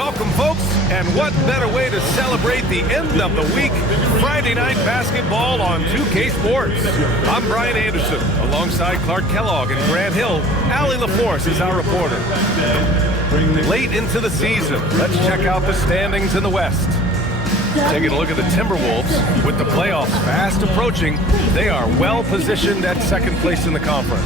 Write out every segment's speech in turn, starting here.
Welcome, folks, and what better way to celebrate the end of the week? Friday night basketball on 2K Sports. I'm Brian Anderson, alongside Clark Kellogg and Grant Hill. Allie LaForce is our reporter. Late into the season, let's check out the standings in the West. Taking a look at the Timberwolves, with the playoffs fast approaching, they are well positioned at second place in the conference.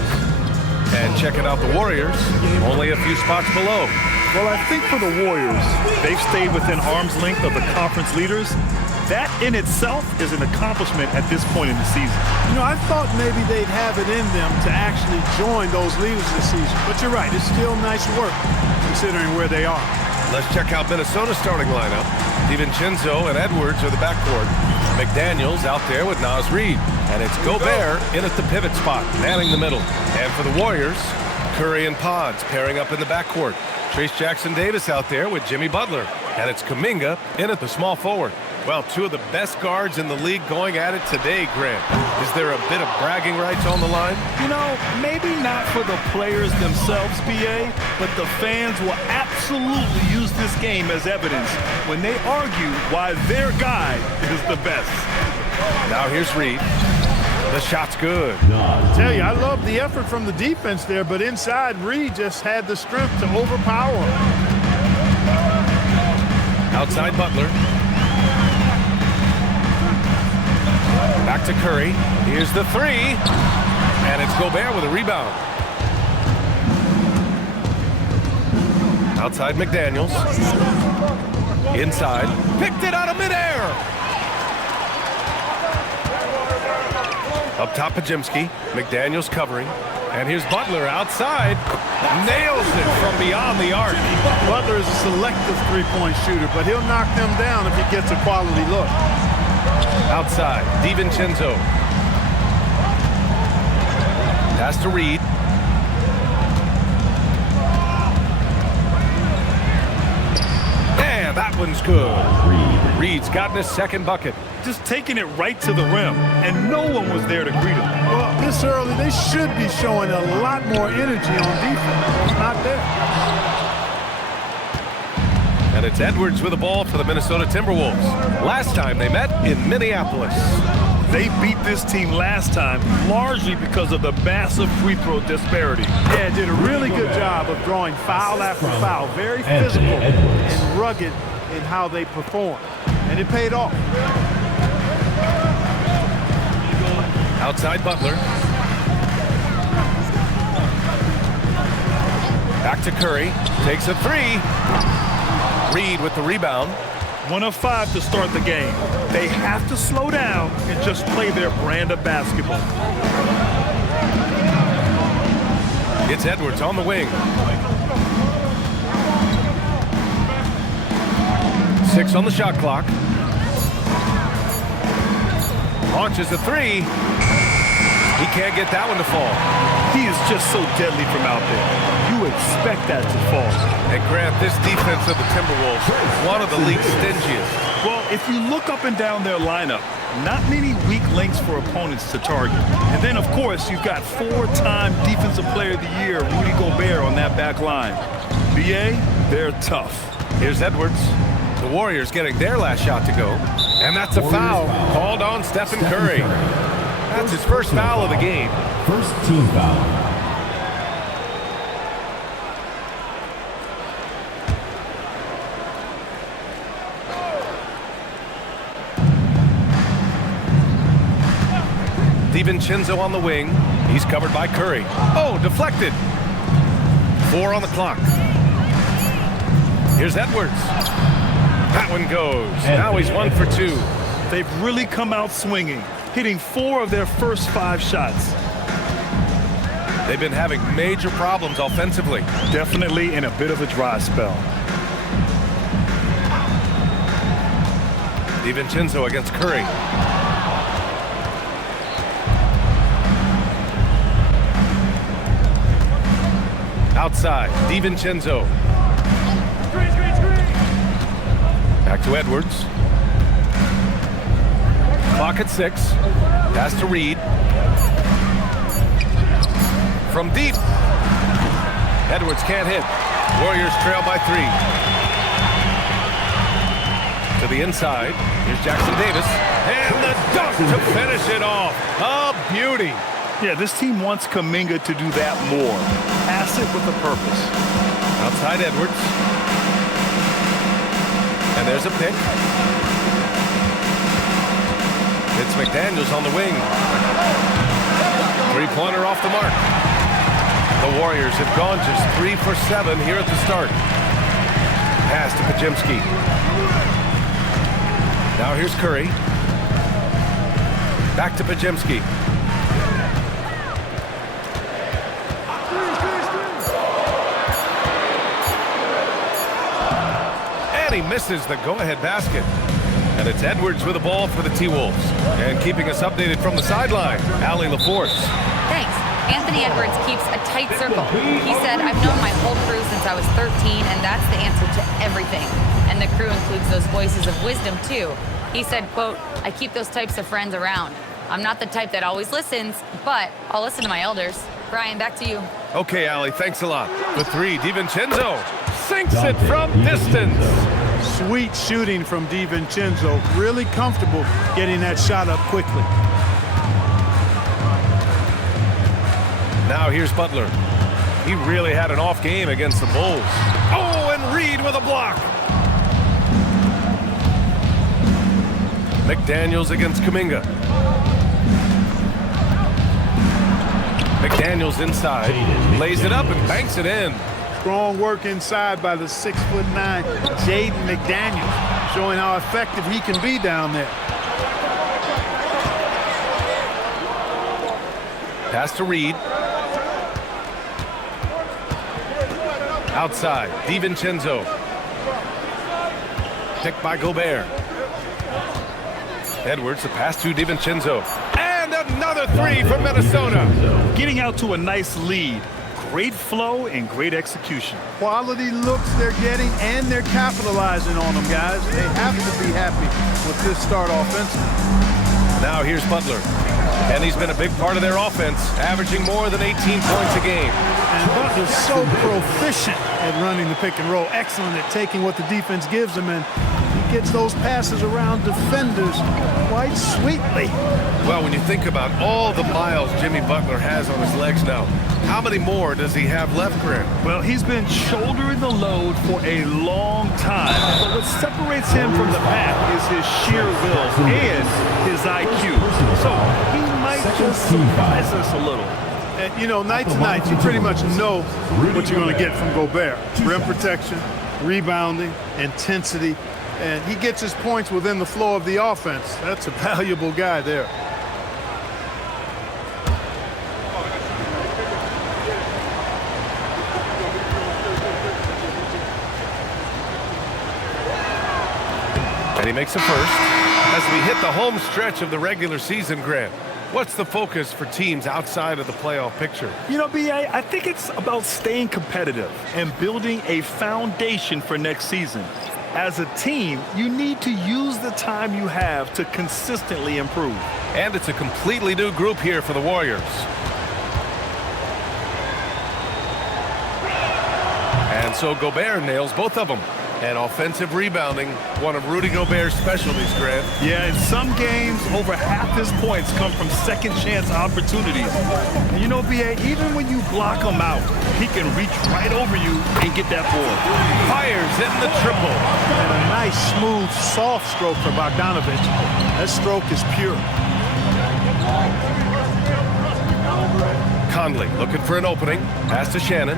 And checking out the Warriors, only a few spots below. Well, I think for the Warriors, they've stayed within arm's length of the conference leaders. That in itself is an accomplishment at this point in the season. You know, I thought maybe they'd have it in them to actually join those leaders this season. But you're right, it's still nice work considering where they are. Let's check out Minnesota's starting lineup. DiVincenzo and Edwards are the backcourt. McDaniels out there with Naz Reid. And it's Gobert in at the pivot spot, manning the middle. And for the Warriors, Curry and Pods pairing up in the backcourt. Trace Jackson-Davis out there with Jimmy Butler. And it's Kuminga in at the small forward. Well, two of the best guards in the league going at it today, Grant. Is there a bit of bragging rights on the line? You know, maybe not for the players themselves, BA, but the fans will absolutely use this game as evidence when they argue why their guy is the best. Now here's Reid. The shot's good. I tell you, I love the effort from the defense there, but inside, Reid just had the strength to overpower him. Outside Butler. Back to Curry. Here's the three. And it's Gobert with a rebound. Outside McDaniels. Inside. Picked it out of midair. Up top, Pajimski. McDaniels covering. And here's Butler outside. Nails it from beyond the arc. Butler is a selective three-point shooter, but he'll knock them down if he gets a quality look. Outside, DiVincenzo. Pass to Reid. And that one's good. Reid's gotten his second bucket. Just taking it right to the rim, and no one was there to greet him. Well, this early, they should be showing a lot more energy on defense. It's not there. And it's Edwards with the ball for the Minnesota Timberwolves. Last time they met in Minneapolis. They beat this team last time largely because of the massive free throw disparity. Yeah, did a really good job of drawing foul after foul. Very physical and rugged in how they perform. And it paid off. Outside Butler. Back to Curry. Takes a three. Reid with the rebound. 1 of 5 to start the game. They have to slow down and just play their brand of basketball. It's Edwards on the wing. 6 on the shot clock. Launches a three. He can't get that one to fall. He is just so deadly from out there. You expect that to fall. And Grant, this defense of the Timberwolves, one of the league's stingiest. Well, if you look up and down their lineup, not many weak links for opponents to target. And then, of course, you've got 4-time Defensive Player of the Year, Rudy Gobert, on that back line. BA, they're tough. Here's Edwards. The Warriors getting their last shot to go. And that's a foul called on Stephen Curry. That's his first foul of the game. First team foul. DiVincenzo on the wing. He's covered by Curry. Oh, deflected. 4 on the clock. Here's Edwards. That one goes. Now he's 1 for 2. They've really come out swinging, hitting 4 of their first 5 shots. They've been having major problems offensively. Definitely in a bit of a dry spell. DiVincenzo against Curry. Outside, DiVincenzo. Back to Edwards. Clock at 6. Pass to Reid. From deep. Edwards can't hit. Warriors trail by 3. To the inside. Here's Jackson Davis. And the dunk to finish it off. A beauty. Yeah, this team wants Kuminga to do that more. Pass it with a purpose. Outside Edwards. And there's a pick. It's McDaniels on the wing. Three-pointer off the mark. The Warriors have gone just 3 for 7 here at the start. Pass to Pajemski. Now here's Curry. Back to Pajemski. And he misses the go-ahead basket. And it's Edwards with the ball for the T-Wolves. And keeping us updated from the sideline, Allie LaForce. Thanks. Anthony Edwards keeps a tight circle. He said, I've known my whole crew since I was 13, and that's the answer to everything. And the crew includes those voices of wisdom, too. He said, quote, I keep those types of friends around. I'm not the type that always listens, but I'll listen to my elders. Brian, back to you. Okay, Allie, thanks a lot. The three, DiVincenzo sinks it from distance. Sweet shooting from DiVincenzo. Really comfortable getting that shot up quickly. Now here's Butler. He really had an off game against the Bulls. Oh, and Reed with a block. McDaniels against Kuminga. McDaniels inside. Lays it up and banks it in. Strong work inside by the 6'9" Jaden McDaniels, showing how effective he can be down there. Pass to Reed. Outside, DiVincenzo. Picked by Gobert. Edwards, the pass to DiVincenzo. And another three from Minnesota. Getting out to a nice lead. Great flow and great execution. Quality looks they're getting, and they're capitalizing on them, guys. They have to be happy with this start offensively. Now here's Butler. And he's been a big part of their offense, averaging more than 18 points a game. And Butler's so proficient at running the pick and roll. Excellent at taking what the defense gives him, and he gets those passes around defenders quite sweetly. Well, when you think about all the miles Jimmy Butler has on his legs now, how many more does he have left, Grant? Well, he's been shouldering the load for a long time. But what separates him from the pack is his sheer will and his IQ. So he might just surprise us a little. And, you know, night to night, you pretty much know what you're going to get from Gobert. Rim protection, rebounding, intensity, and he gets his points within the flow of the offense. That's a valuable guy there. And he makes a first. As we hit the home stretch of the regular season, Grant, what's the focus for teams outside of the playoff picture? You know, B.A., I think it's about staying competitive and building a foundation for next season. As a team, you need to use the time you have to consistently improve. And it's a completely new group here for the Warriors. And so Gobert nails both of them. And offensive rebounding, one of Rudy Gobert's specialties, Grant. Yeah, in some games, over half his points come from second-chance opportunities. And you know, B.A., even when you block him out, he can reach right over you and get that ball. Fires in the triple. And a nice, smooth, soft stroke for Bogdanovich. That stroke is pure. Conley looking for an opening. Pass to Shannon.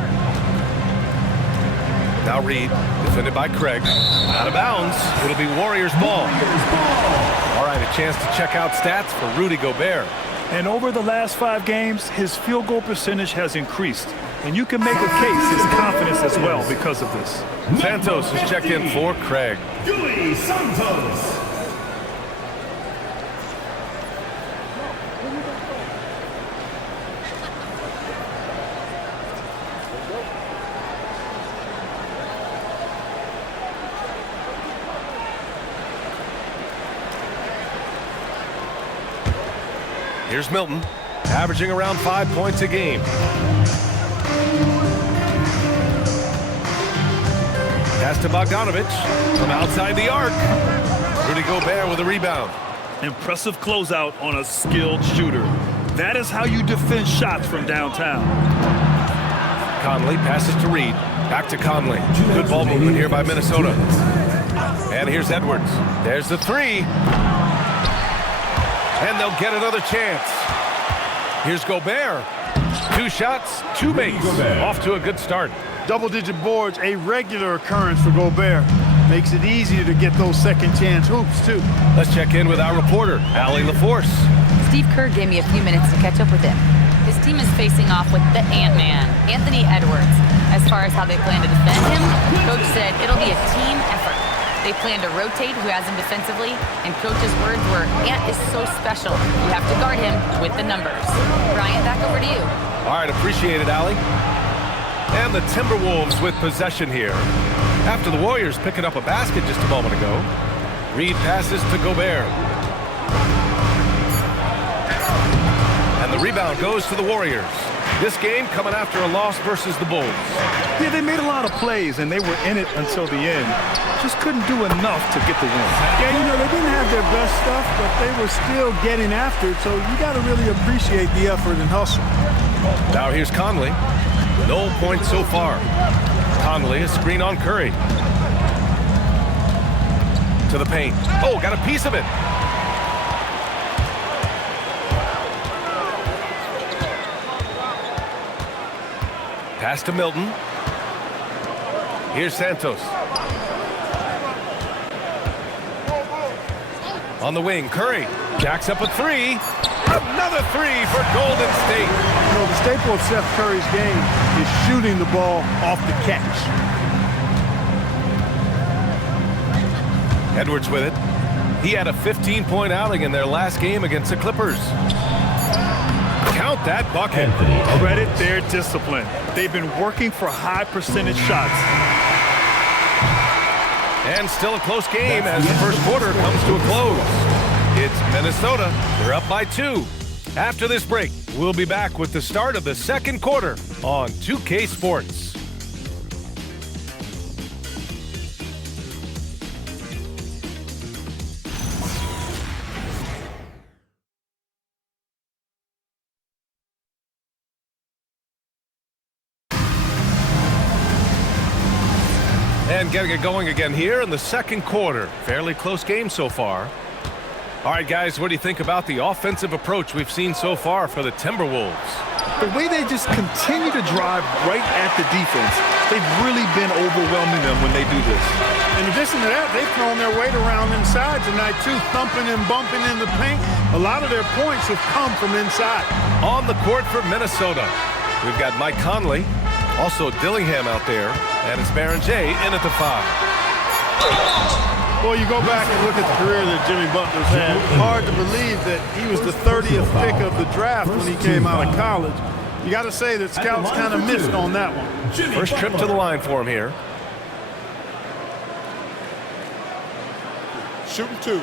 Now Reed, defended by Craig. Out of bounds. It'll be Warriors ball. All right, a chance to check out stats for Rudy Gobert. And over the last 5 games, his field goal percentage has increased. And you can make a case his confidence as well because of this. Santos is checked in for Craig. Santos. Here's Milton, averaging around 5 points a game. Pass to Bogdanovich from outside the arc. Rudy Gobert with a rebound. Impressive closeout on a skilled shooter. That is how you defend shots from downtown. Conley passes to Reed. Back to Conley. Good ball movement here by Minnesota. And here's Edwards. There's the three. And they'll get another chance. Here's Gobert. 2 shots, 2 makes. Off to a good start. Double-digit boards, a regular occurrence for Gobert. Makes it easier to get those second-chance hoops, too. Let's check in with our reporter, Allie LaForce. Steve Kerr gave me a few minutes to catch up with him. His team is facing off with the Ant-Man, Anthony Edwards. As far as how they plan to defend him, Coach said it'll be a team effort. They plan to rotate who has him defensively, and Coach's words were, Ant is so special. You have to guard him with the numbers. Brian, back over to you. All right, appreciate it, Allie. And the Timberwolves with possession here. After the Warriors picking up a basket just a moment ago, Reed passes to Gobert. And the rebound goes to the Warriors. This game coming after a loss versus the Bulls. Yeah, they made a lot of plays, and they were in it until the end. Just couldn't do enough to get the win. Yeah, you know, they didn't have their best stuff, but they were still getting after it, so you got to really appreciate the effort and hustle. Now here's Conley. No points so far. Conley, a screen on Curry. To the paint. Oh, got a piece of it. Pass to Milton. Here's Santos. On the wing, Curry jacks up a three. Another three for Golden State. You know, the staple of Seth Curry's game is shooting the ball off the catch. Edwards with it. He had a 15-point outing in their last game against the Clippers. Count that bucket. Credit their discipline. They've been working for high percentage shots. And still a close game as the first quarter comes to a close. It's Minnesota. They're up by 2. After this break, we'll be back with the start of the second quarter on 2K Sports. And getting it going again here in the second quarter. Fairly close game so far. All right, guys, what do you think about the offensive approach we've seen so far for the Timberwolves? The way they just continue to drive right at the defense, they've really been overwhelming them when they do this. In addition to that, they've thrown their weight around inside tonight, too, thumping and bumping in the paint. A lot of their points have come from inside. On the court for Minnesota, we've got Mike Conley, also Dillingham out there, and it's Baron J in at the 5. Well, you go back and look at the career that Jimmy Butler's had. Hard to believe that he was the 30th pick of the draft when he came out of college. You got to say that scouts kind of missed on that one. First trip to the line for him here. Shooting 2.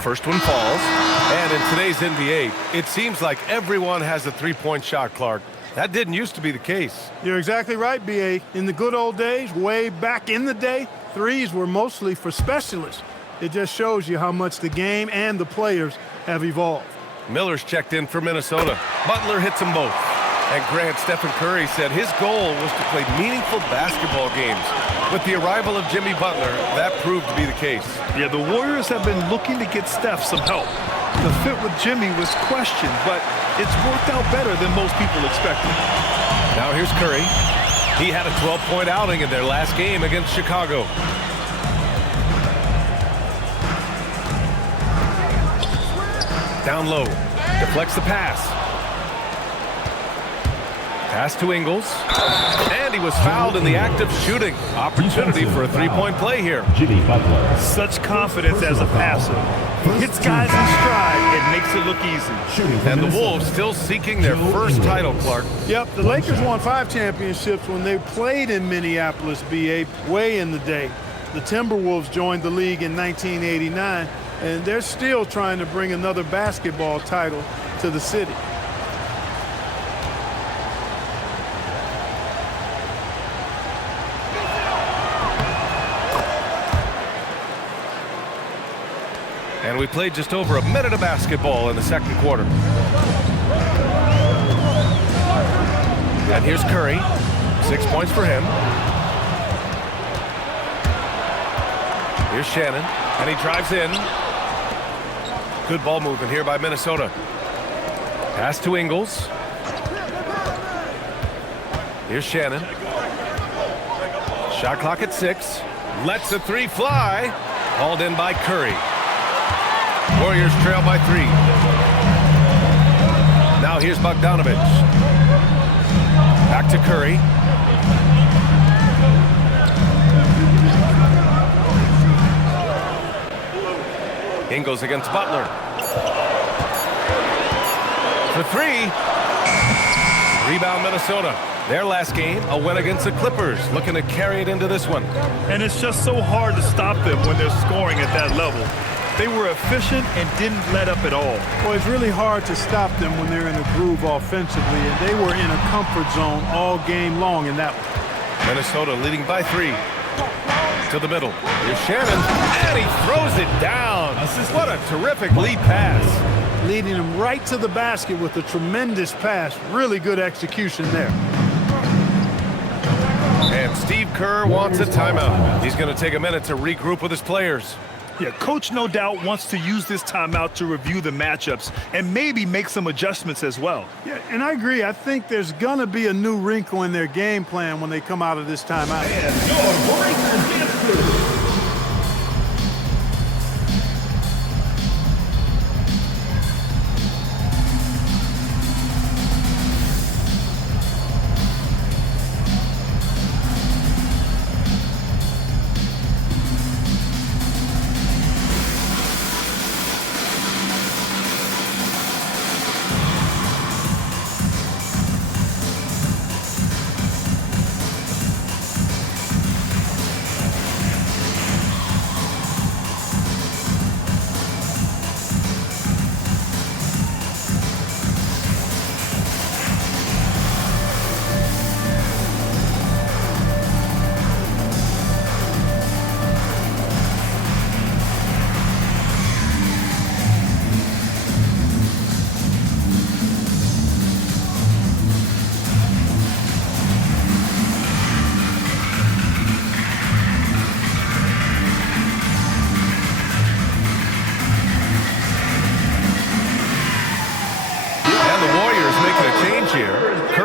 First one falls, and in today's NBA, it seems like everyone has a three-point shot, Clark. That didn't used to be the case. You're exactly right, B.A. In the good old days, way back in the day, threes were mostly for specialists. It just shows you how much the game and the players have evolved. Miller's checked in for Minnesota. Butler hits them both. And Grant, Stephen Curry said his goal was to play meaningful basketball games. With the arrival of Jimmy Butler, that proved to be the case. Yeah, the Warriors have been looking to get Steph some help. The fit with Jimmy was questioned, but it's worked out better than most people expected. Now here's Curry. He had a 12-point outing in their last game against Chicago. Down low, deflects the pass. Pass to Ingles, and he was fouled in the act of shooting. Opportunity for a three-point play here. Jimmy Butler. Such confidence as a passer. Hits guys in stride and makes it look easy. And the Wolves still seeking their first title, Clark. Yep, the Lakers won 5 championships when they played in Minneapolis, B.A., way in the day. The Timberwolves joined the league in 1989, and they're still trying to bring another basketball title to the city. And we played just over a minute of basketball in the second quarter. And here's Curry. 6 points for him. Here's Shannon. And he drives in. Good ball movement here by Minnesota. Pass to Ingles. Here's Shannon. Shot clock at 6. Lets the 3 fly. Hauled in by Curry. Warriors trail by 3. Now here's Bogdanovich. Back to Curry. Ingles against Butler. For 3. Rebound Minnesota. Their last game, a win against the Clippers, looking to carry it into this one. And it's just so hard to stop them when they're scoring at that level. They were efficient and didn't let up at all. Well, it's really hard to stop them when they're in a groove offensively, and they were in a comfort zone all game long in that one. Minnesota leading by 3. To the middle. Here's Shannon, and he throws it down. What a terrific lead pass. Leading him right to the basket with a tremendous pass. Really good execution there. And Steve Kerr wants a timeout. He's going to take a minute to regroup with his players. Yeah, coach no doubt wants to use this timeout to review the matchups and maybe make some adjustments as well. Yeah, and I agree. I think there's going to be a new wrinkle in their game plan when they come out of this timeout. And your breaker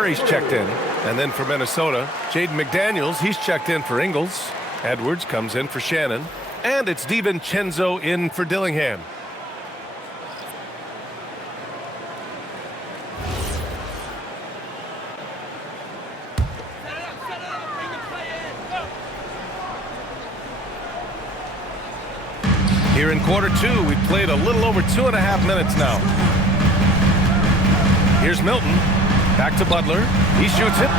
Curry's checked in. And then for Minnesota, Jaden McDaniels, he's checked in for Ingles. Edwards comes in for Shannon. And it's DiVincenzo in for Dillingham. Here in quarter 2, we've played a little over 2.5 minutes now. Here's Milton. Back to Butler. He shoots it.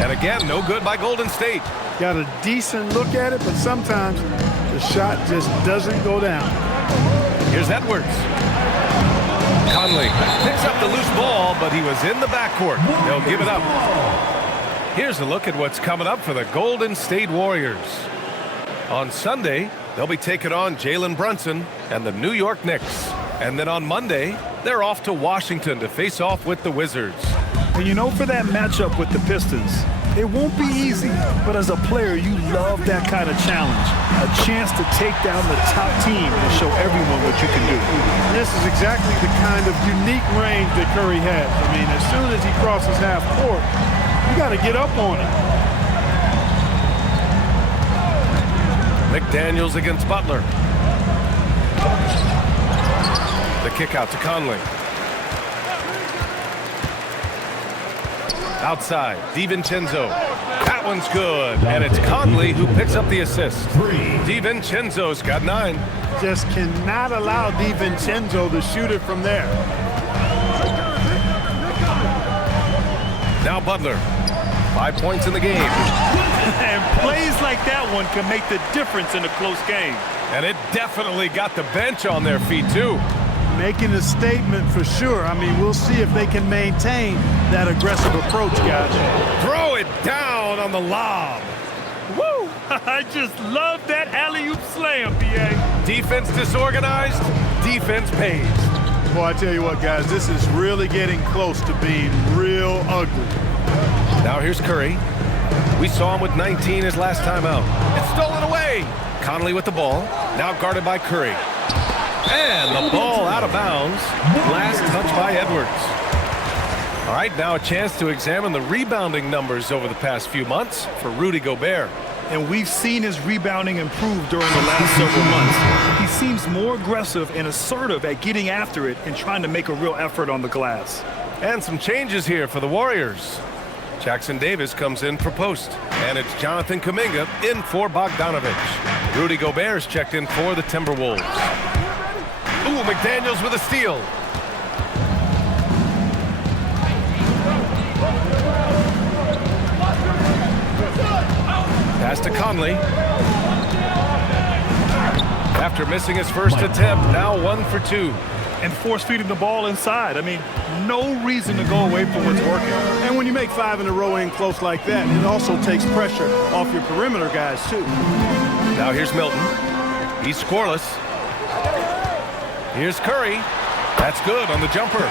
And again, no good by Golden State. Got a decent look at it, but sometimes the shot just doesn't go down. Here's Edwards. Conley picks up the loose ball, but he was in the backcourt. They'll give it up. Here's a look at what's coming up for the Golden State Warriors. On Sunday, they'll be taking on Jalen Brunson and the New York Knicks. And then on Monday, they're off to Washington to face off with the Wizards. And you know, for that matchup with the Pistons, it won't be easy, but as a player, you love that kind of challenge. A chance to take down the top team and show everyone what you can do. This is exactly the kind of unique range that Curry has. I mean, as soon as he crosses half court, you got to get up on it. McDaniels against Butler. The kick out to Conley. Outside, DiVincenzo. That one's good, and it's Conley who picks up the assist. DiVincenzo's got 9. Just cannot allow DiVincenzo to shoot it from there. Now Butler. 5 points in the game. And plays like that one can make the difference in a close game. And it definitely got the bench on their feet, too. Making a statement for sure. I mean, we'll see if they can maintain that aggressive approach, guys. Throw it down on the lob. Woo! I just love that alley-oop slam, B.A. Defense disorganized, defense pays. Boy, I tell you what, guys, this is really getting close to being real ugly. Now here's Curry. We saw him with 19 his last time out. It's stolen away. Conley with the ball, now guarded by Curry. And the ball out of bounds. Last touch by Edwards. All right, now a chance to examine the rebounding numbers over the past few months for Rudy Gobert. And we've seen his rebounding improve during the last several months. He seems more aggressive and assertive at getting after it and trying to make a real effort on the glass. And some changes here for the Warriors. Jackson Davis comes in for post. And it's Jonathan Kuminga in for Bogdanovich. Rudy Gobert's checked in for the Timberwolves. Ooh, McDaniels with a steal. Pass to Conley. After missing his first attempt, now 1 for 2. And force-feeding the ball inside. I mean, no reason to go away from what's working. And when you make 5 in a row in close like that, it also takes pressure off your perimeter guys, too. Now here's Milton. He's scoreless. Here's Curry. That's good on the jumper.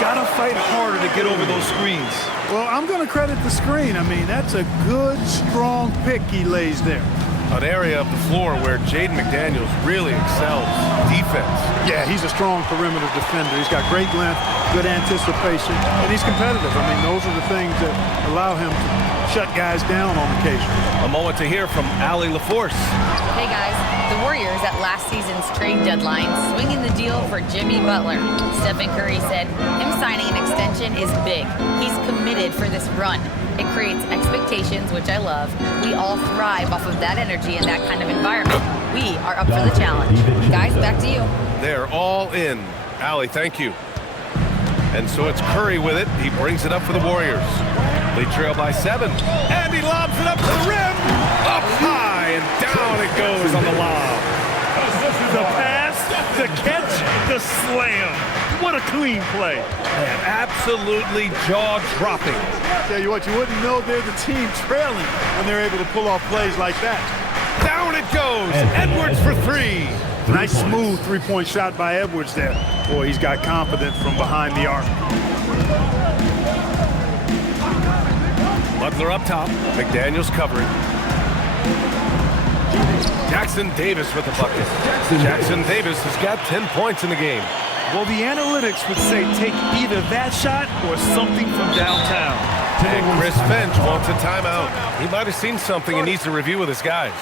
Gotta fight harder to get over those screens. Well, I'm going to credit the screen. I mean, that's a good, strong pick he lays there. An area of the floor where Jaden McDaniels really excels. Defense. Yeah, he's a strong perimeter defender. He's got great length, good anticipation, and he's competitive. I mean, those are the things that allow him to shut guys down on occasion. A moment to hear from Allie LaForce. Hey guys, the Warriors at last season's trade deadline swinging the deal for Jimmy Butler. Stephen Curry said him signing an extension is big. He's committed for this run. It creates expectations, which I love. We all thrive off of that energy and that kind of environment. We are up for the challenge. Guys, back to you. They're all in. Allie, thank you. And so it's Curry with it. He brings it up for the Warriors. They trail by 7. And he lobs it up to the rim. Up high and down it goes on the lob. The pass, the catch, the slam. What a clean play. Man, absolutely jaw-dropping. Tell you what, you wouldn't know they're the team trailing when they're able to pull off plays like that. Down it goes. Edwards for 3. Nice smooth three-point shot by Edwards there. Boy, he's got confidence from behind the arc. Butler up top. McDaniels covering. Jackson Davis with the bucket. Jackson Davis has got 10 points in the game. Well, the analytics would say take either that shot or something from downtown. And Chris Finch wants a timeout. He might have seen something and needs to review with his guys.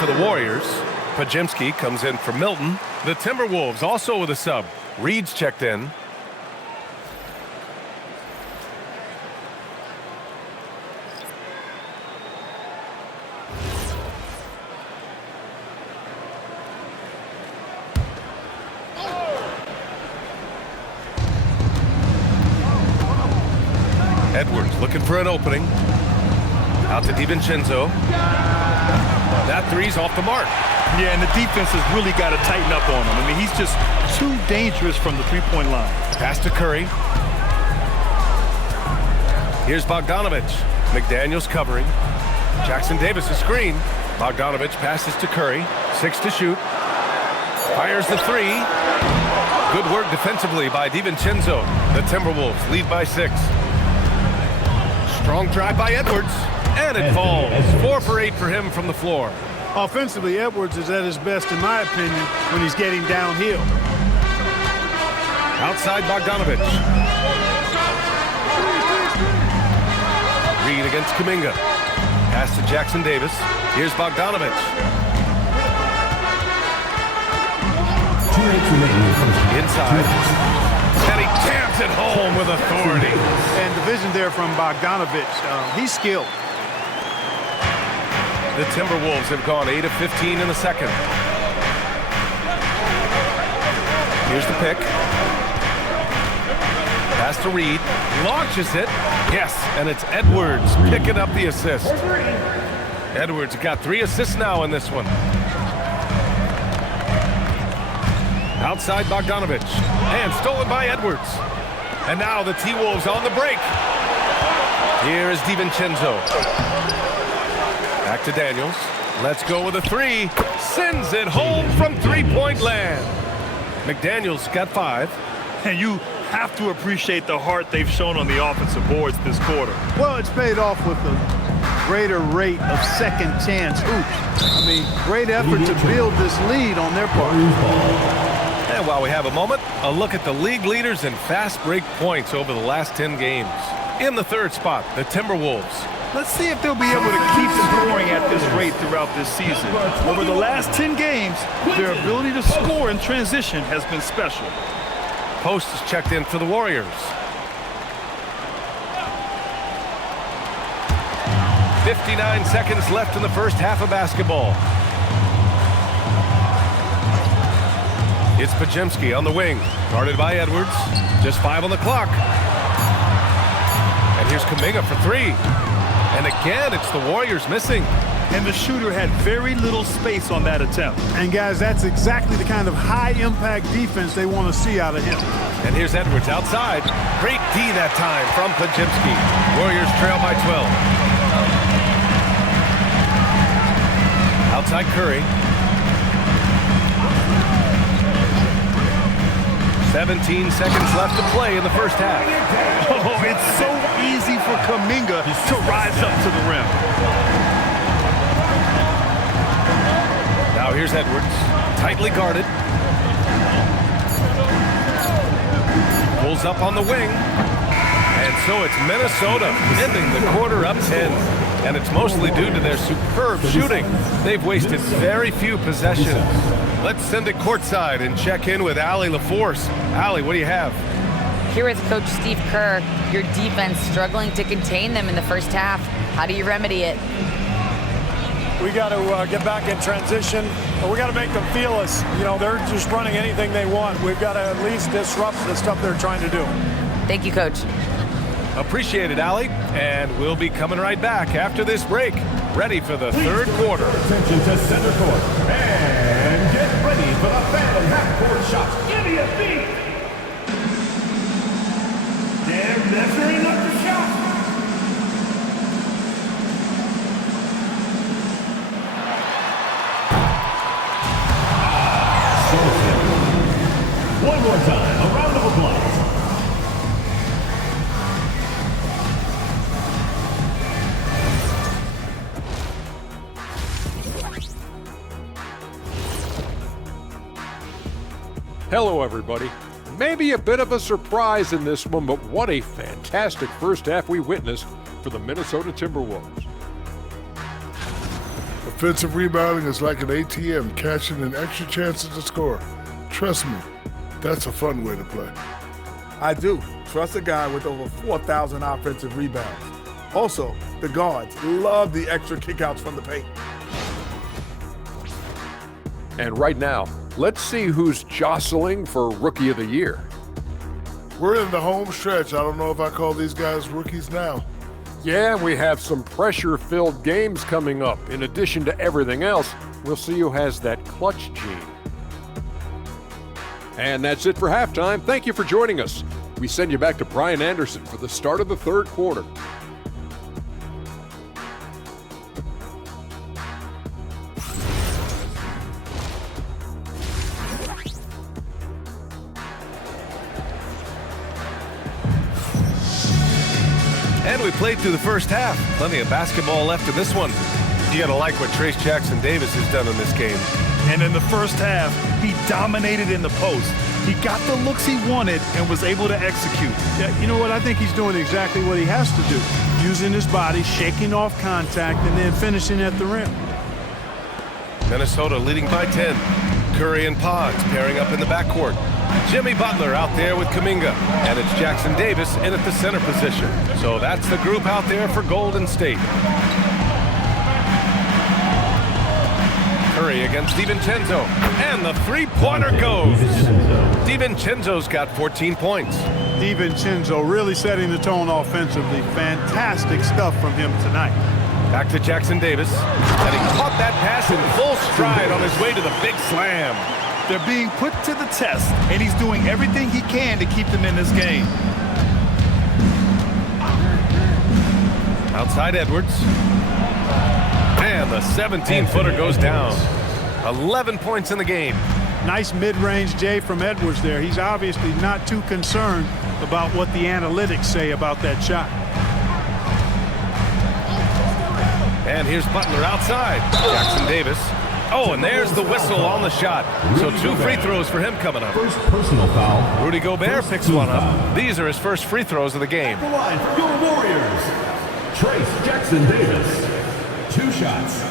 For the Warriors, Pajemski comes in for Milton. The Timberwolves also with a sub. Reed's checked in. Edwards looking for an opening. Out to DiVincenzo. That three's off the mark. Yeah, and the defense has really got to tighten up on him. I mean, he's just too dangerous from the three-point line. Pass to Curry. Here's Bogdanovich. McDaniels covering. Jackson Davis a screen. Bogdanovich passes to Curry. 6 to shoot. Fires the 3. Good work defensively by DiVincenzo. The Timberwolves lead by 6. Strong drive by Edwards. And it falls. 4 for 8 for him from the floor. Offensively, Edwards is at his best, in my opinion, when he's getting downhill. Outside Bogdanovich. Reed against Kuminga. Pass to Jackson Davis. Here's Bogdanovich. Inside. And he jams it home with authority. And the vision there from Bogdanovich. He's skilled. The Timberwolves have gone 8 of 15 in the second. Here's the pick. Pass to Reed. Launches it. Yes, and it's Edwards picking up the assist. Edwards got 3 assists now in this one. Outside Bogdanovich. And stolen by Edwards. And now the T-Wolves on the break. Here is DiVincenzo. Back to Daniels. Let's go with a 3. Sends it home from three-point land. McDaniels got 5. And you have to appreciate the heart they've shown on the offensive boards this quarter. Well, it's paid off with a greater rate of second chance hoops. I mean, great effort to build this lead on their part. And while we have a moment, a look at the league leaders in fast break points over the last 10 games. In the third spot, the Timberwolves. Let's see if they'll be able to keep scoring at this rate throughout this season. Over the last 10 games, their ability to score in transition has been special. Post is checked in for the Warriors. 59 seconds left in the first half of basketball. It's Podziemski on the wing, guarded by Edwards. Just 5 on the clock. And here's Kuminga for 3. And again, it's the Warriors missing. And the shooter had very little space on that attempt. And guys, that's exactly the kind of high-impact defense they want to see out of him. And here's Edwards outside. Great D that time from Podziemski. Warriors trail by 12. Outside Curry. 17 seconds left to play in the first half. Oh, it's so easy for Kuminga to rise up to the rim. Now here's Edwards, tightly guarded. Pulls up on the wing. And so it's Minnesota ending the quarter up 10. And it's mostly due to their superb shooting. They've wasted very few possessions. Let's send it courtside and check in with Allie LaForce. Allie, what do you have? Here with Coach Steve Kerr, your defense struggling to contain them in the first half. How do you remedy it? We got to get back in transition. We got to make them feel us. You know, they're just running anything they want. We've got to at least disrupt the stuff they're trying to do. Thank you, Coach. Appreciate it, Allie. And we'll be coming right back after this break. Ready for the third quarter. Attention to center court. And get ready for the Phantom half-court shot. Give me a beat. They're measuring up the shot. One more time, a round of applause. Hello, everybody. Maybe a bit of a surprise in this one, but what a fantastic first half we witnessed for the Minnesota Timberwolves. Offensive rebounding is like an ATM, cashing in extra chances to score. Trust me, that's a fun way to play. I do. Trust a guy with over 4,000 offensive rebounds. Also, the guards love the extra kickouts from the paint. And right now, let's see who's jostling for Rookie of the Year. We're in the home stretch. I don't know if I call these guys rookies now. Yeah, we have some pressure-filled games coming up. In addition to everything else, we'll see who has that clutch gene. And that's it for halftime. Thank you for joining us. we send you back to Brian Anderson for the start of the third quarter. And we played through the first half. Plenty of basketball left in this one. You gotta like what Trayce Jackson-Davis has done in this game. And in the first half, he dominated in the post. He got the looks he wanted and was able to execute. Yeah, you know what? I think he's doing exactly what he has to do. Using his body, shaking off contact, and then finishing at the rim. Minnesota leading by 10. Curry and Pods pairing up in the backcourt. Jimmy Butler out there with Kuminga. And it's Jackson-Davis in at the center position. So that's the group out there for Golden State. Curry against DiVincenzo. And the three-pointer goes. DiVincenzo's got 14 points. DiVincenzo really setting the tone offensively. Fantastic stuff from him tonight. Back to Jackson-Davis. And he caught that pass in full stride on his way to the big slam. They're being put to the test, and he's doing everything he can to keep them in this game. Outside Edwards. And the 17-footer goes down. 11 points in the game. Nice mid-range Jay from Edwards there. He's obviously not too concerned about what the analytics say about that shot. And here's Butler outside. Jackson-Davis. Oh, and there's the whistle on the shot. So 2 free throws for him coming up. First personal foul. Rudy Gobert picks one up. These are his first free throws of the game. The line for your Warriors. Trayce Jackson-Davis. 2 shots.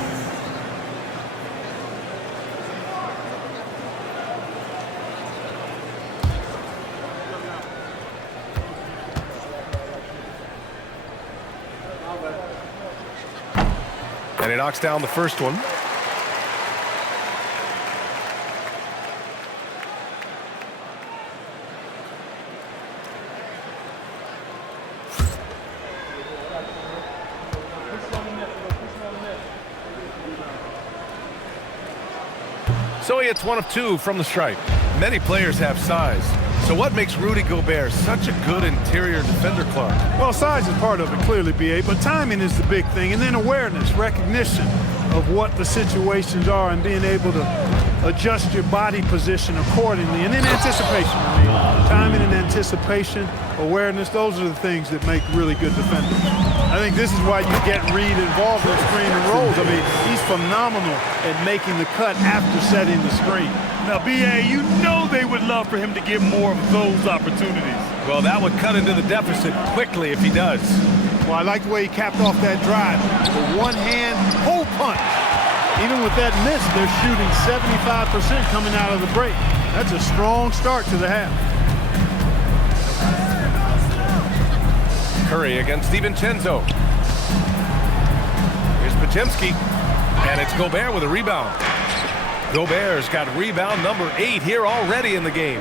And he knocks down the first one. So he hits 1 of 2 from the stripe. Many players have size. So what makes Rudy Gobert such a good interior defender, Clark? Well, size is part of it, clearly, B.A., but timing is the big thing, and then awareness, recognition of what the situations are and being able to adjust your body position accordingly, and then anticipation. I mean, timing and anticipation, awareness, those are the things that make really good defenders. I think this is why you get Reed involved in screen and rolls. I mean, he's phenomenal at making the cut after setting the screen. Now, B.A., you know they would love for him to get more of those opportunities. Well, that would cut into the deficit quickly if he does. Well, I like the way he capped off that drive. The one-hand hole punch. Even with that miss, they're shooting 75% coming out of the break. That's a strong start to the half. Curry against DiVincenzo. Here's Podziemski. And it's Gobert with a rebound. Gobert's got rebound number 8 here already in the game.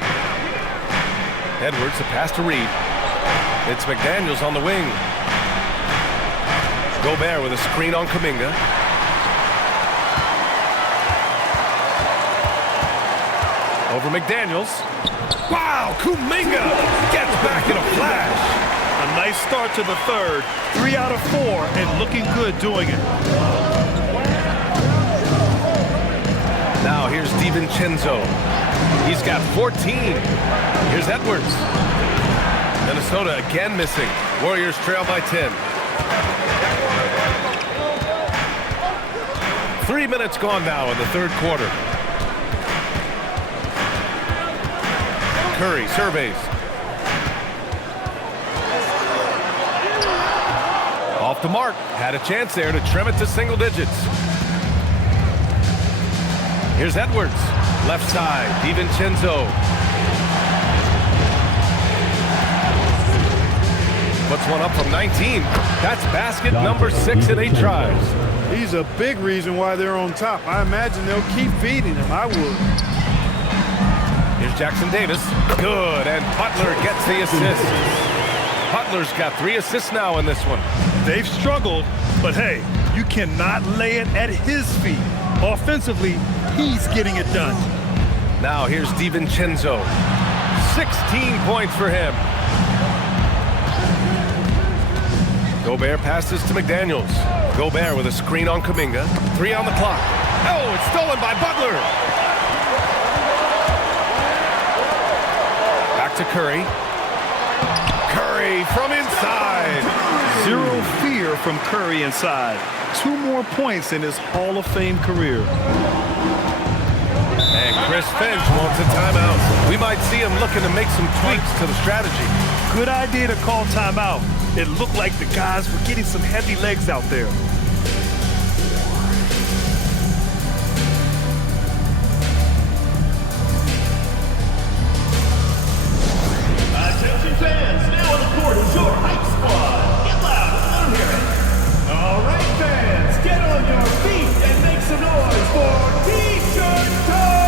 Edwards, a pass to Reed. It's McDaniels on the wing. Gobert with a screen on Kuminga. Over McDaniels. Wow, Kuminga gets back in a flash. A nice start to the third. 3 out of 4 and looking good doing it. Now here's DiVincenzo. He's got 14. Here's Edwards. Minnesota again missing. Warriors trail by 10. 3 minutes gone now in the third quarter. Curry surveys. Off the mark. Had a chance there to trim it to single digits. Here's Edwards. Left side. DiVincenzo. Puts one up from 19. That's basket number 6 in 8 tries. He's a big reason why they're on top. I imagine they'll keep feeding him. I would. Here's Jackson-Davis. Good, and Butler gets the assist. Butler's got 3 assists now in this one. They've struggled, but hey, you cannot lay it at his feet. Offensively, he's getting it done. Now here's DiVincenzo. 16 points for him. Gobert passes to McDaniels. Gobert with a screen on Kuminga. 3 on the clock. Oh, it's stolen by Butler. Back to Curry. Curry from inside. Zero fear from Curry inside. 2 more points in his Hall of Fame career. And Chris Finch wants a timeout. We might see him looking to make some tweaks to the strategy. Good idea to call timeout. It looked like the guys were getting some heavy legs out there. Attention fans, now on the court is your hype squad. Get loud, let them hear it. All right, fans, get on your feet and make some noise for T-shirt time!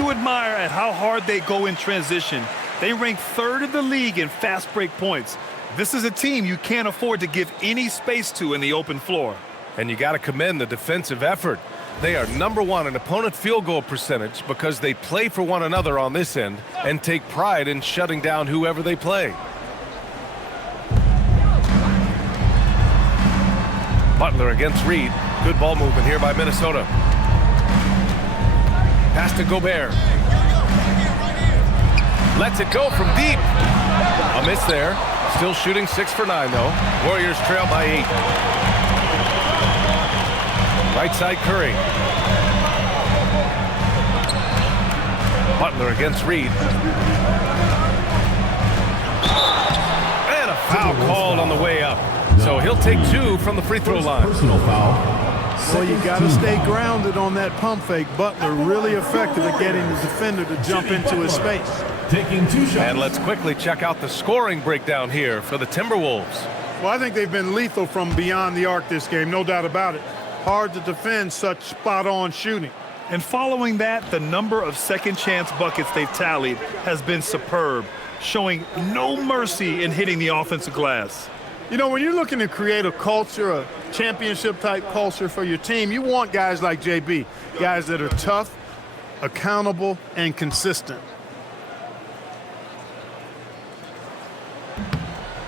Admire at how hard they go in transition. They rank 3rd in the league in fast break points. This is a team you can't afford to give any space to in the open floor. And you got to commend the defensive effort. They are #1 in opponent field goal percentage because they play for one another on this end and take pride in shutting down whoever they play. Butler against Reed. Good ball movement here by Minnesota. Pass to Gobert. Lets it go from deep. A miss there. Still shooting 6 for 9, though. Warriors trail by 8. Right side Curry. Butler against Reed. And a foul called on the way up. So he'll take 2 from the free throw line. Personal foul. Well, you got to stay grounded on that pump fake. Butler really effective at getting the defender to jump into his space. Taking 2 shots. And let's quickly check out the scoring breakdown here for the Timberwolves. Well, I think they've been lethal from beyond the arc this game, no doubt about it. Hard to defend such spot-on shooting. And following that, the number of second-chance buckets they've tallied has been superb, showing no mercy in hitting the offensive glass. You know, when you're looking to create a culture, a championship-type culture for your team, you want guys like JB, guys that are tough, accountable, and consistent.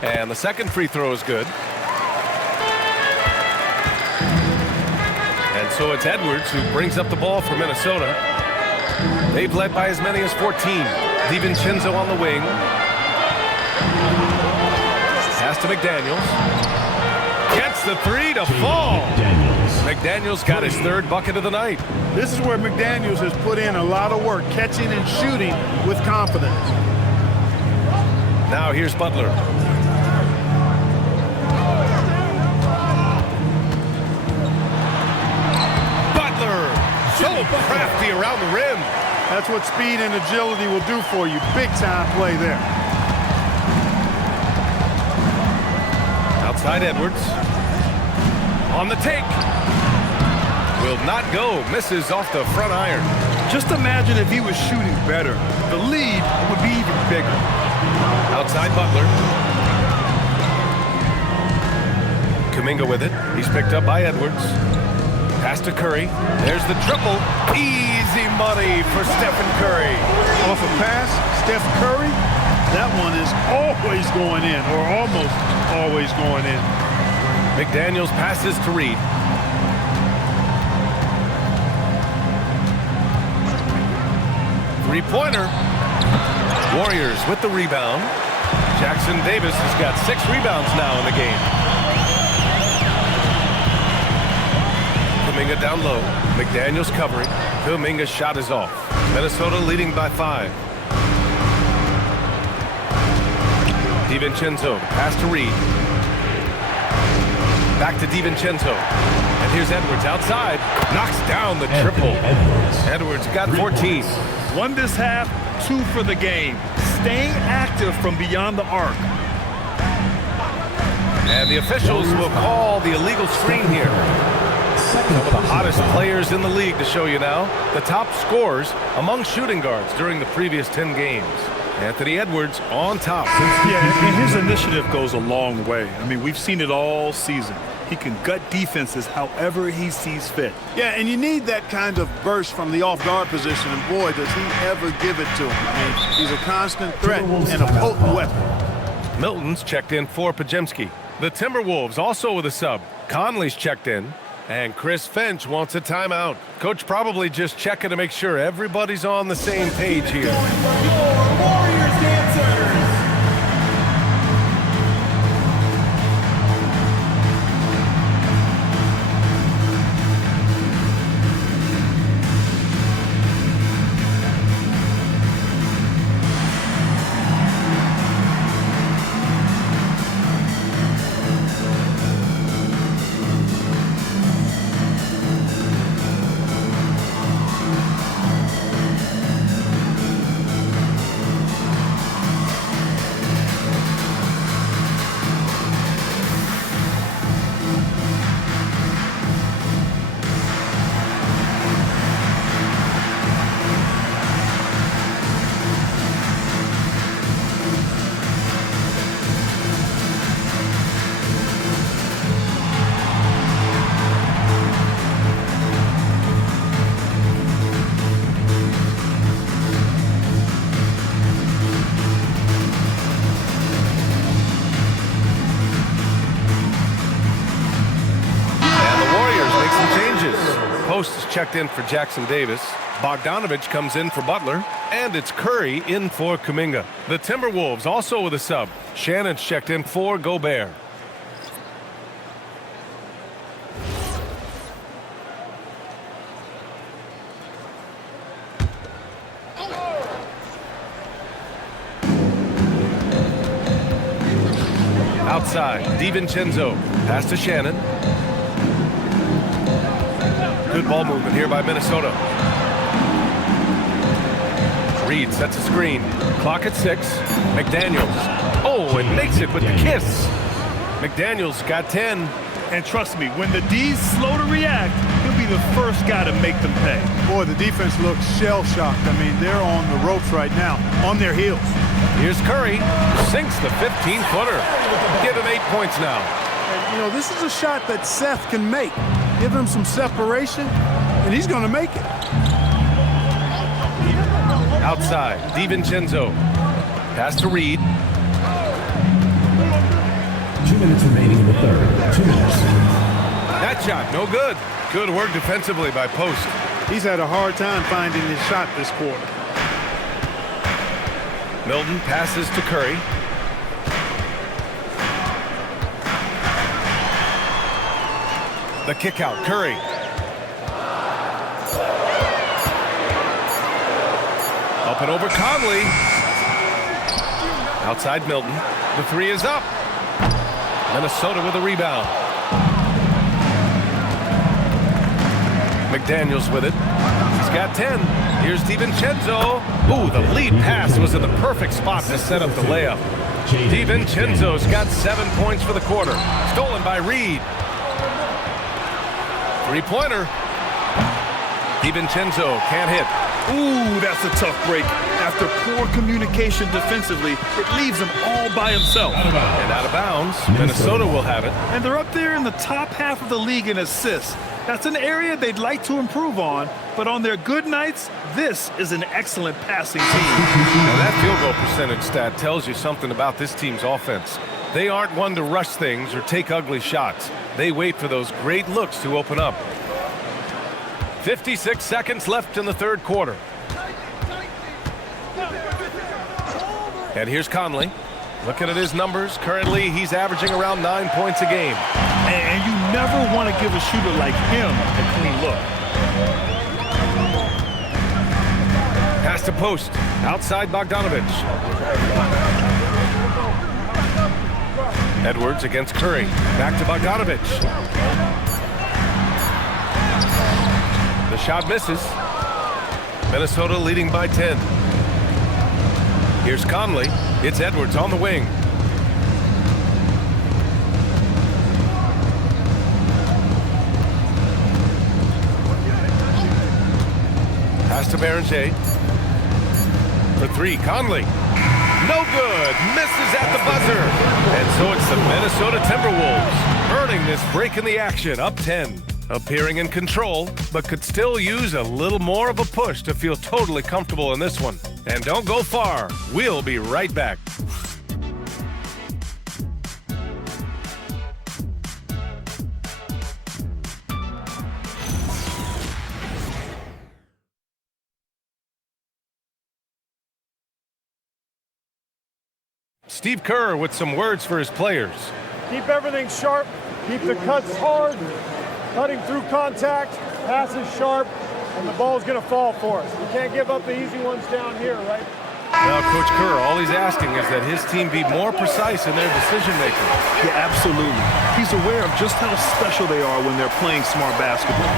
And the second free throw is good. And so it's Edwards who brings up the ball for Minnesota. They've led by as many as 14. DiVincenzo on the wing. Pass to McDaniels. Gets the 3 to fall. McDaniels got his 3rd bucket of the night. This is where McDaniels has put in a lot of work, catching and shooting with confidence. Now here's Butler. Butler, so crafty around the rim. That's what speed and agility will do for you. Big time play there. Outside Edwards. On the take. Will not go. Misses off the front iron. Just imagine if he was shooting better. The lead would be even bigger. Outside Butler. Kuminga with it. He's picked up by Edwards. Pass to Curry. There's the triple. Easy money for Stephen Curry. Off a pass, Steph Curry, that one is always going in, or almost always going in. McDaniels passes to Reed. Three-pointer. Warriors with the rebound. Jackson Davis has got 6 rebounds now in the game. Kuminga down low. McDaniels covering. Kuminga's shot is off. Minnesota leading by 5. DiVincenzo, pass to Reed. Back to DiVincenzo. And here's Edwards outside. Knocks down the triple. Edwards got 14. 1 this half, 2 for the game. Staying active from beyond the arc. And the officials will call the illegal screen here. Some of the hottest players in the league to show you now. The top scorers among shooting guards during the previous 10 games. Anthony Edwards on top. Yeah, and his initiative goes a long way. I mean, we've seen it all season. He can gut defenses however he sees fit. Yeah, and you need that kind of burst from the off-guard position, and boy, does he ever give it to him. I mean, he's a constant threat and a potent weapon. Milton's checked in for Pajemski. The Timberwolves also with a sub. Conley's checked in. And Chris Finch wants a timeout. Coach probably just checking to make sure everybody's on the same page here. Your Warriors dancers. Post is checked in for Jackson Davis. Bogdanovich comes in for Butler. And it's Curry in for Kuminga. The Timberwolves also with a sub. Shannon's checked in for Gobert. Outside, DiVincenzo. Pass to Shannon. Good ball movement here by Minnesota. Reed sets a screen. Clock at 6. McDaniels. Oh, and makes it with the kiss. McDaniels got 10. And trust me, when the D's slow to react, he'll be the first guy to make them pay. Boy, the defense looks shell-shocked. I mean, they're on the ropes right now, on their heels. Here's Curry. Sinks the 15-footer. Give him 8 points now. And, you know, this is a shot that Seth can make. Give him some separation, and he's going to make it. Outside, DiVincenzo. Pass to Reed. 2 minutes remaining in the third. 2 minutes. That shot, no good. Good work defensively by Post. He's had a hard time finding his shot this quarter. Milton passes to Curry. The kick out, Curry. Up and over Conley. Outside Milton. The 3 is up. Minnesota with a rebound. McDaniels with it. He's got 10. Here's DiVincenzo. Ooh, the lead pass was in the perfect spot to set up the layup. DiVincenzo's got 7 points for the quarter. Stolen by Reed. Three-pointer. DiVincenzo can't hit. Ooh, that's a tough break. After poor communication defensively, it leaves him all by himself. And out of bounds, Minnesota will have it. And they're up there in the top half of the league in assists. That's an area they'd like to improve on, but on their good nights, this is an excellent passing team. Now that field goal percentage stat tells you something about this team's offense. They aren't one to rush things or take ugly shots. They wait for those great looks to open up. 56 seconds left in the third quarter. And here's Conley. Looking at his numbers, currently he's averaging around 9 points a game. And you never want to give a shooter like him a clean look. Pass to post, outside Bogdanovich. Edwards against Curry, back to Bogdanovich. The shot misses. Minnesota leading by 10. Here's Conley. It's Edwards on the wing. Pass to Berenger. For three, Conley. No good. Misses at the buzzer. And so it's the Minnesota Timberwolves earning this break in the action, up 10. Appearing in control, but could still use a little more of a push to feel totally comfortable in this one. And don't go far. We'll be right back. Steve Kerr with some words for his players. Keep everything sharp. Keep the cuts hard. Cutting through contact, passes sharp, and the ball's going to fall for us. We can't give up the easy ones down here, right? Now, Coach Kerr, all he's asking is that his team be more precise in their decision-making. Yeah, absolutely. He's aware of just how special they are when they're playing smart basketball.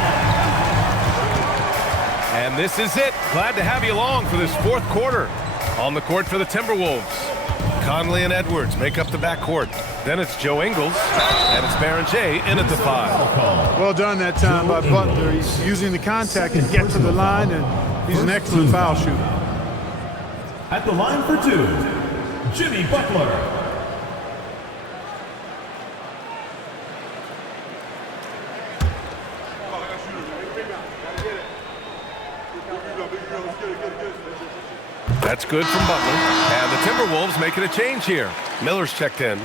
And this is it. Glad to have you along for this fourth quarter. On the court for the Timberwolves, Conley and Edwards make up the backcourt. Then it's Joe Ingles, and it's Berenger in at the 5. Well done that time by Butler. He's using the contact to get to the line, and he's an excellent foul shooter. At the line for two, Jimmy Butler. That's good from Butler. And the Timberwolves making a change here. Miller's checked in.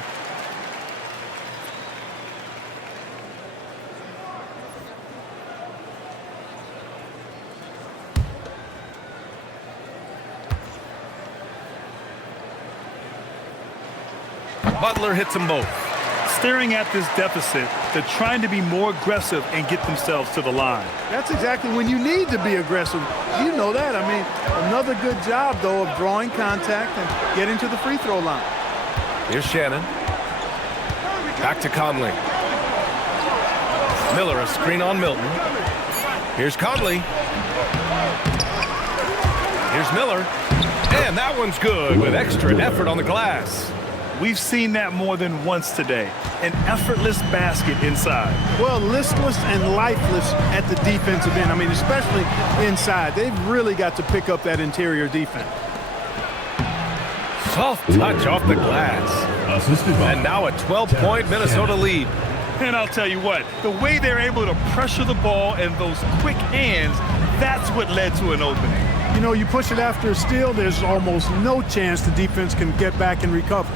Butler hits them both. Staring at this deficit, they're trying to be more aggressive and get themselves to the line. That's exactly when you need to be aggressive. You know that. I mean, another good job, though, of drawing contact and getting to the free throw line. Here's Shannon. Back to Conley. Miller, a screen on Milton. Here's Conley. Here's Miller. And that one's good with extra effort on the glass. We've seen that more than once today. An effortless basket inside. Well, listless and lifeless at the defensive end. I mean, especially inside. They've really got to pick up that interior defense. Soft touch off the glass. And now a 12-point Minnesota lead. And I'll tell you what, the way they're able to pressure the ball and those quick hands, that's what led to an opening. You know, you push it after a steal, there's almost no chance the defense can get back and recover.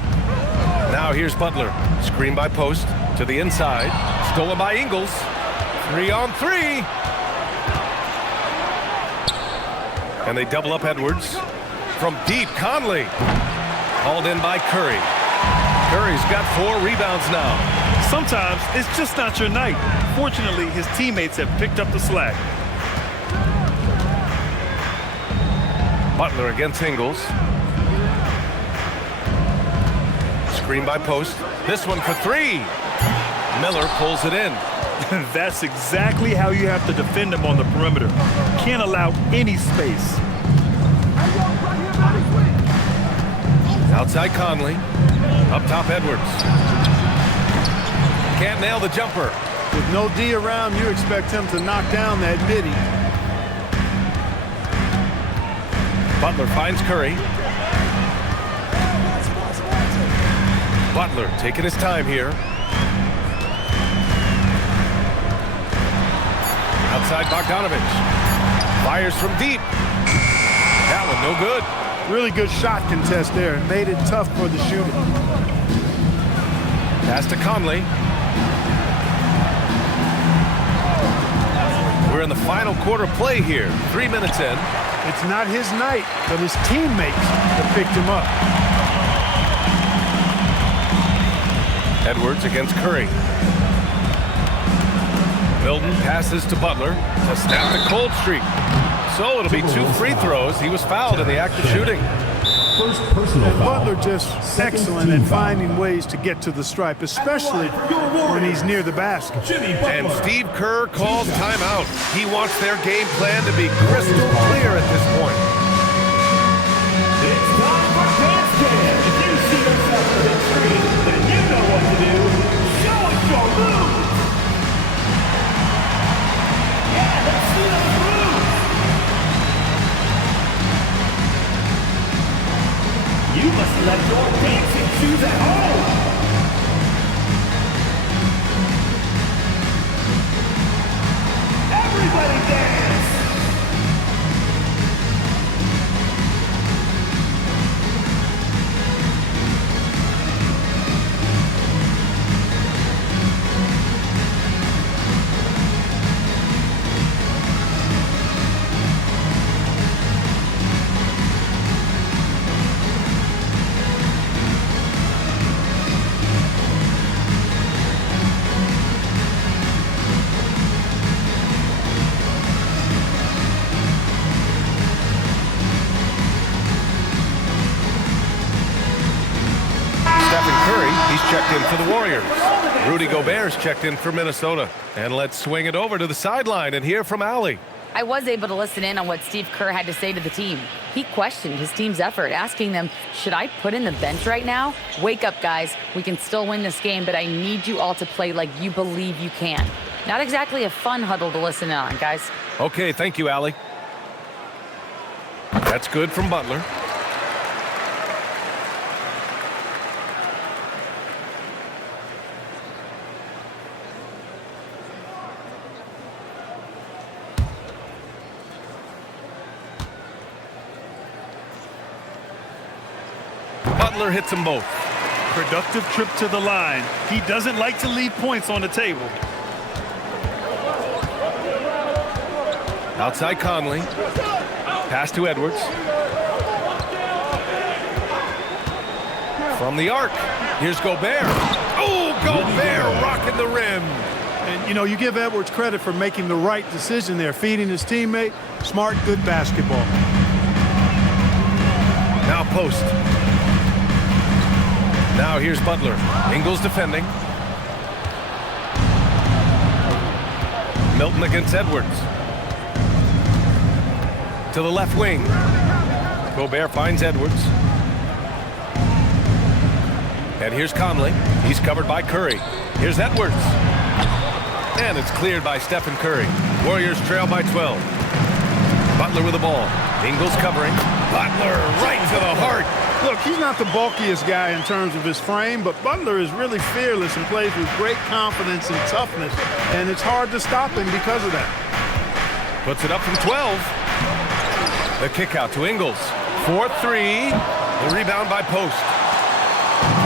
Now here's Butler. Screen by post to the inside. Stolen by Ingles. 3-on-3. And they double up Edwards. From deep, Conley. Hauled in by Curry. Curry's got 4 rebounds now. Sometimes it's just not your night. Fortunately, his teammates have picked up the slack. Butler against Ingles. Screen by post. This one for 3. Miller pulls it in. That's exactly how you have to defend him on the perimeter. Can't allow any space. Outside Conley. Up top Edwards. Can't nail the jumper. With no D around, you expect him to knock down that midi. Butler finds Curry. Butler taking his time here. Outside Bogdanovich. Fires from deep. That one no good. Really good shot contest there and made it tough for the shooter. Pass to Conley. We're in the final quarter play here. 3 minutes in. It's not his night, but his teammates have picked him up. Edwards against Curry. Milton passes to Butler to snap the cold streak. So it'll be 2 free throws. He was fouled in the act of shooting. And Butler just excellent at finding ways to get to the stripe, especially when he's near the basket. And Steve Kerr calls timeout. He wants their game plan to be crystal clear at this point. It's time for Dance Cam. If you see yourself on the screen, then you know what to do. Show us your moves. Yeah, let's see those moves. You must let your dancing shoes at home. Everybody dance. He's checked in for the Warriors. Rudy Gobert's checked in for Minnesota. And let's swing it over to the sideline and hear from Allie. I was able to listen in on what Steve Kerr had to say to the team. He questioned his team's effort, asking them, should I put in the bench right now? Wake up, guys. We can still win this game, but I need you all to play like you believe you can. Not exactly a fun huddle to listen in on, guys. Okay, thank you, Allie. That's good from Butler. Butler hits them both. Productive trip to the line. He doesn't like to leave points on the table. Outside Conley. Pass to Edwards. From the arc. Here's Gobert. Oh, Gobert rocking the rim. And, you know, you give Edwards credit for making the right decision there, feeding his teammate. Smart, good basketball. Now post. Now here's Butler. Ingles defending. Milton against Edwards. To the left wing. Gobert finds Edwards. And here's Conley. He's covered by Curry. Here's Edwards. And it's cleared by Stephen Curry. Warriors trail by 12. Butler with the ball. Ingles covering. Butler right to the heart. Look, he's not the bulkiest guy in terms of his frame, but Butler is really fearless and plays with great confidence and toughness, and it's hard to stop him because of that. Puts it up from 12. The kick out to Ingles. 4-3. The rebound by Post.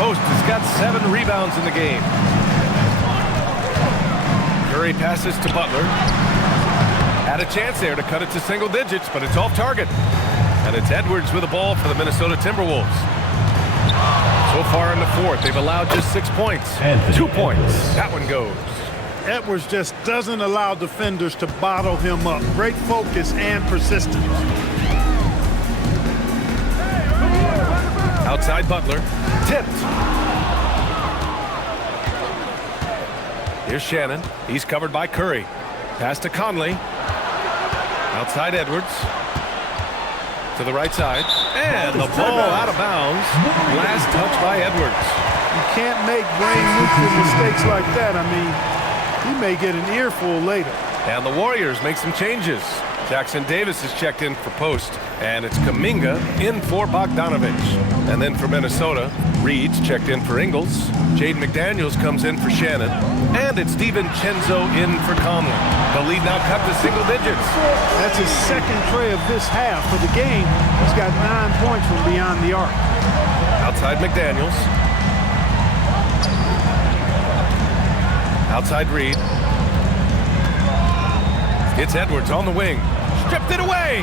Post has got 7 rebounds in the game. Curry passes to Butler. Had a chance there to cut it to single digits, but it's off target. And it's Edwards with the ball for the Minnesota Timberwolves. So far in the fourth, they've allowed just 6 points. 2 points. That one goes. Edwards just doesn't allow defenders to bottle him up. Great focus and persistence. Outside Butler. Tipped. Here's Shannon. He's covered by Curry. Pass to Conley. Outside Edwards. To the right side. And the ball out of bounds. Last touch by Edwards. You can't make brain-neutral mistakes like that. I mean, he may get an earful later. And the Warriors make some changes. Jackson Davis is checked in for Post, and it's Kuminga in for Bogdanovich. And then for Minnesota, Reed's checked in for Ingles. Jaden McDaniels comes in for Shannon. And it's DiVincenzo in for Conley. The lead now cut to single digits. That's his second tray of this half. For the game, he's got 9 points from beyond the arc. Outside McDaniels. Outside Reed. It's Edwards on the wing. Stripped it away.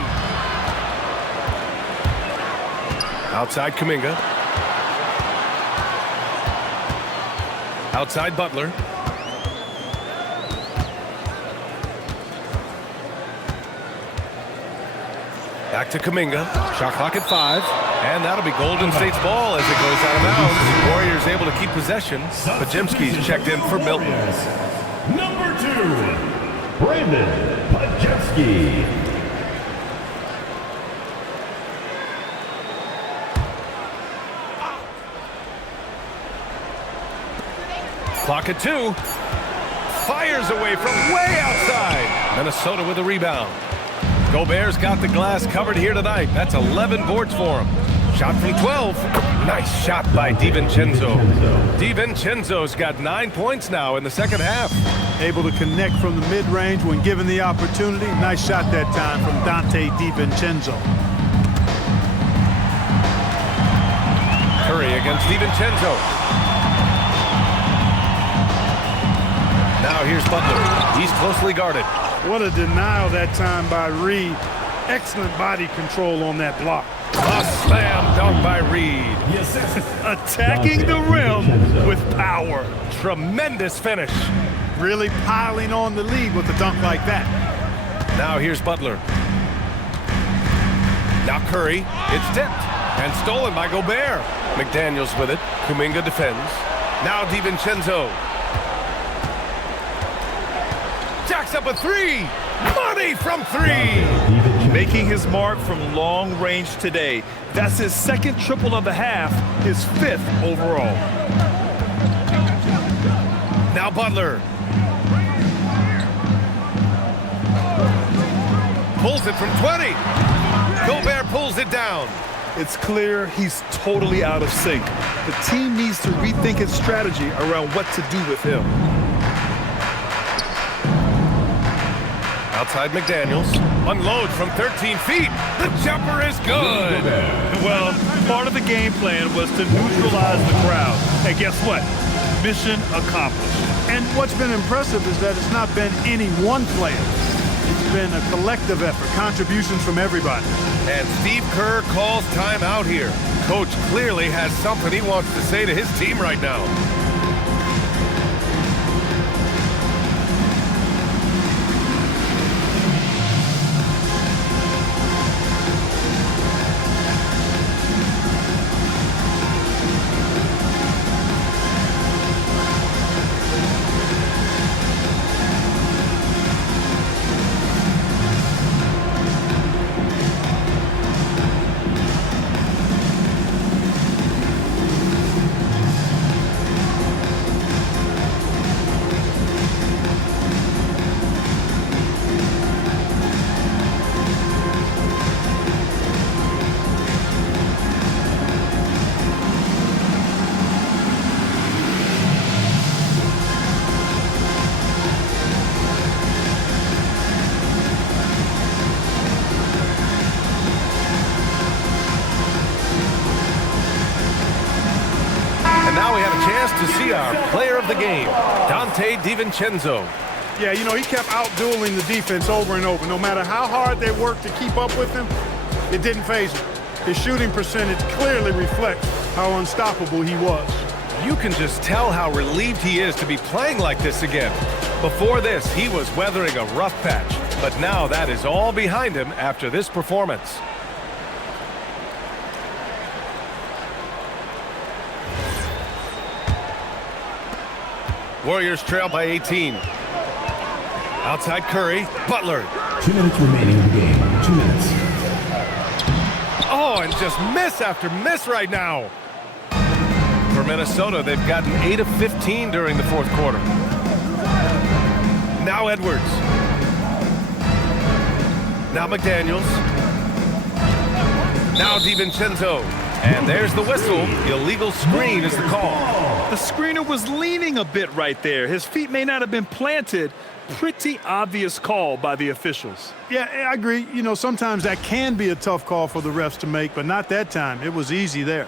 Outside Kuminga. Outside Butler. Back to Kuminga. Shot clock at 5. And that'll be Golden State's ball as it goes out of bounds. Warriors able to keep possession. Pajemski's checked in for Milton. Number 2, Brandon Pajemski. Clock at 2. Fires away from way outside. Minnesota with a rebound. Gobert's got the glass covered here tonight. That's 11 boards for him. Shot from 12. Nice shot by DiVincenzo. DiVincenzo's got 9 points now in the second half. Able to connect from the mid-range when given the opportunity. Nice shot that time from Dante DiVincenzo. Curry against DiVincenzo. Now here's Butler. He's closely guarded. What a denial that time by Reed. Excellent body control on that block. A slam dunk by Reed. Attacking the rim with power. Tremendous finish. Really piling on the lead with a dunk like that. Now here's Butler. Now Curry. It's tipped and stolen by Gobert. McDaniels with it. Kuminga defends. Now DiVincenzo. Jacks up a 3. Money from 3. Making his mark from long range today. That's his second triple of the half, his 5th overall. Now Butler. Pulls it from 20. Gobert pulls it down. It's clear he's totally out of sync. The team needs to rethink its strategy around what to do with him. Outside McDaniels. Unload from 13 feet. The jumper is good. Well, part of the game plan was to neutralize the crowd. And guess what? Mission accomplished. And what's been impressive is that it's not been any one player. It's been a collective effort, contributions from everybody. And Steve Kerr calls timeout here. Coach clearly has something he wants to say to his team right now. To see our player of the game, Dante DiVincenzo. Yeah, you know, he kept out-dueling the defense over and over. No matter how hard they worked to keep up with him, it didn't faze him. His shooting percentage clearly reflects how unstoppable he was. You can just tell how relieved he is to be playing like this again. Before this, he was weathering a rough patch, but now that is all behind him after this performance. Warriors trail by 18. Outside Curry, Butler. 2 minutes remaining in the game. 2 minutes. Oh, and just miss after miss right now. For Minnesota, they've gotten 8 of 15 during the fourth quarter. Now Edwards. Now McDaniels. Now DiVincenzo. And there's the whistle. Illegal screen is the call. The screener was leaning a bit right there. His feet may not have been planted. Pretty obvious call by the officials. Yeah, I agree. You know, sometimes that can be a tough call for the refs to make, but not that time. It was easy there.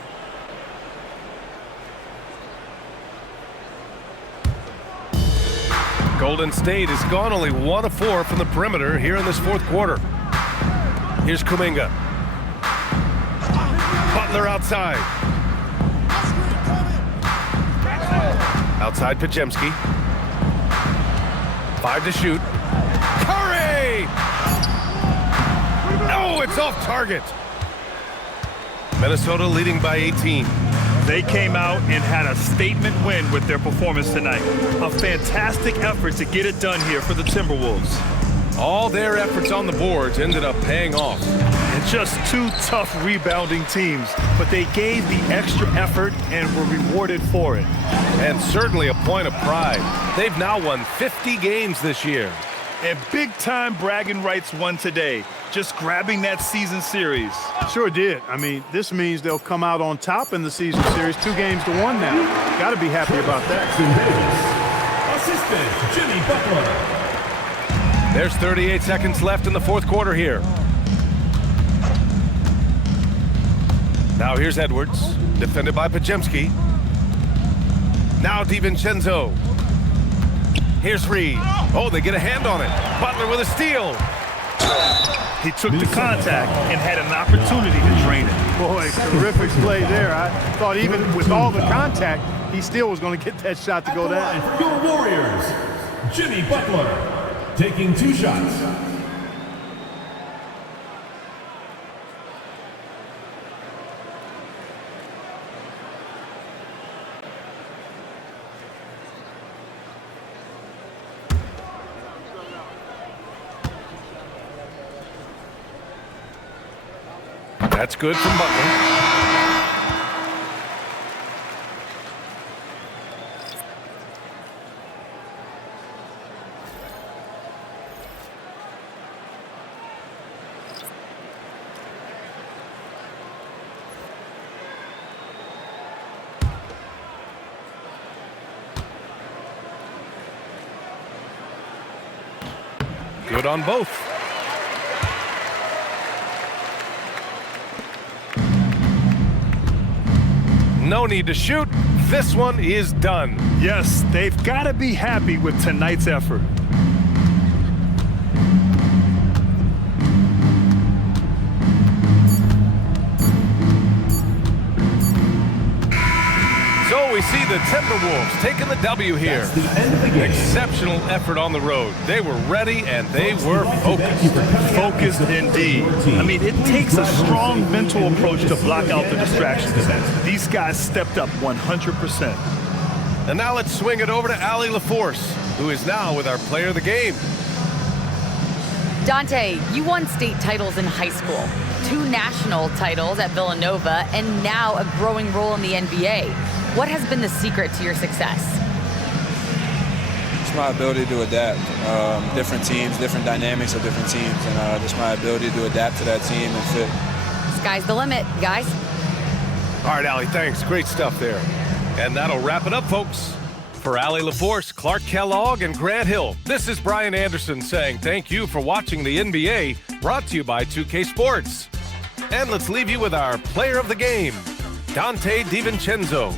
Golden State has gone only 1 of 4 from the perimeter here in this fourth quarter. Here's Kuminga. Butler outside. Outside Pajemski. 5 to shoot. Curry! Oh, it's off target. Minnesota leading by 18. They came out and had a statement win with their performance tonight. A fantastic effort to get it done here for the Timberwolves. All their efforts on the boards ended up paying off. And just two tough rebounding teams, but they gave the extra effort and were rewarded for it. And certainly a point of pride. They've now won 50 games this year. And big-time bragging rights won today, just grabbing that season series. Sure did. I mean, this means they'll come out on top in the season series, 2 games to 1 now. Got to be happy about that. Assistant Jimmy Butler. There's 38 seconds left in the 4th quarter here. Now here's Edwards, defended by Pajemski. Now DiVincenzo. Here's Reed. Oh, they get a hand on it. Butler with a steal. He took the contact and had an opportunity to drain it. Boy, terrific play there. I thought even with all the contact, he still was going to get that shot to go down. For your Warriors, Jimmy Butler taking 2 shots. That's good from Butler. Good on both. No need to shoot. This one is done. Yes, they've got to be happy with tonight's effort. So we see the Timberwolves taking the W here. That's the end of the game. Exceptional effort on the road. They were ready and they were focused. Focused indeed. I mean, it takes a strong mental approach to block out the distractions. These guys stepped up 100%. And now let's swing it over to Allie LaForce, who is now with our player of the game. Dante, you won state titles in high school, 2 national titles at Villanova, and now a growing role in the NBA. What has been the secret to your success? It's my ability to adapt. Different teams, different dynamics of different teams, and just my ability to adapt to that team and fit. Sky's the limit, guys. All right, Allie, thanks. Great stuff there. And that'll wrap it up, folks. For Allie LaForce, Clark Kellogg, and Grant Hill, this is Brian Anderson saying thank you for watching the NBA, brought to you by 2K Sports. And let's leave you with our player of the game, Dante DiVincenzo.